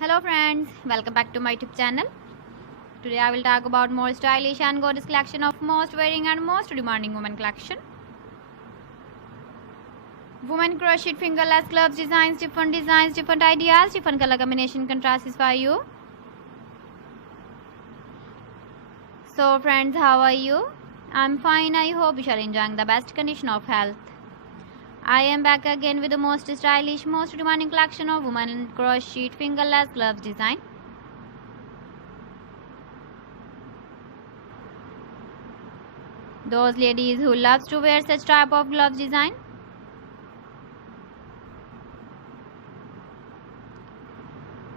Hello friends, welcome back to my YouTube channel. Today I will talk about more stylish and gorgeous collection of most wearing and most demanding women collection. Women crochet fingerless gloves designs, different ideas, different color combination contrasts for you. So friends, how are you? I'm fine. I hope you are enjoying the best condition of health. I am back again with the most stylish, most demanding collection of women crochet fingerless gloves design. Those ladies who loves to wear such type of gloves design.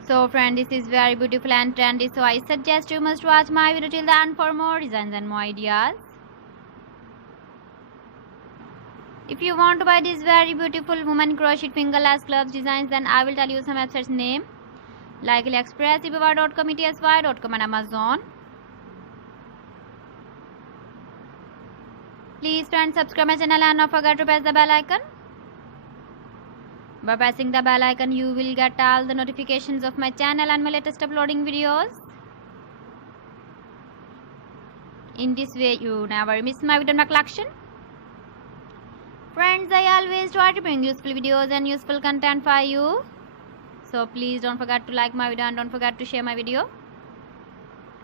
So friend, this is very beautiful and trendy, so I suggest you must watch my video till the end for more designs and more ideas. If you want to buy these very beautiful women crochet fingerless gloves designs, then I will tell you some websites name like AliExpress, eBay.com, ETSY.com and Amazon. Please friends, subscribe my channel and don't forget to press the bell icon. By pressing the bell icon, you will get all the notifications of my channel and my latest uploading videos. In this way, you never miss my video in my collection. Friends, I always try to bring useful videos and useful content for you. So please don't forget to like my video and don't forget to share my video.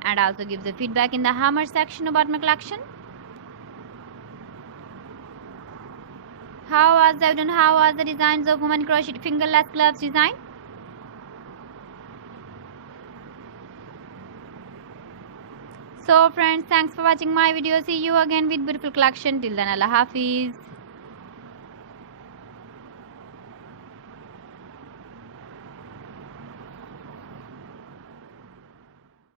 And also give the feedback in the hammer section about my collection. How was the video and how was the designs of women crochet fingerless gloves design? So friends, thanks for watching my video. See you again with beautiful collection. Till then, Allah Hafiz.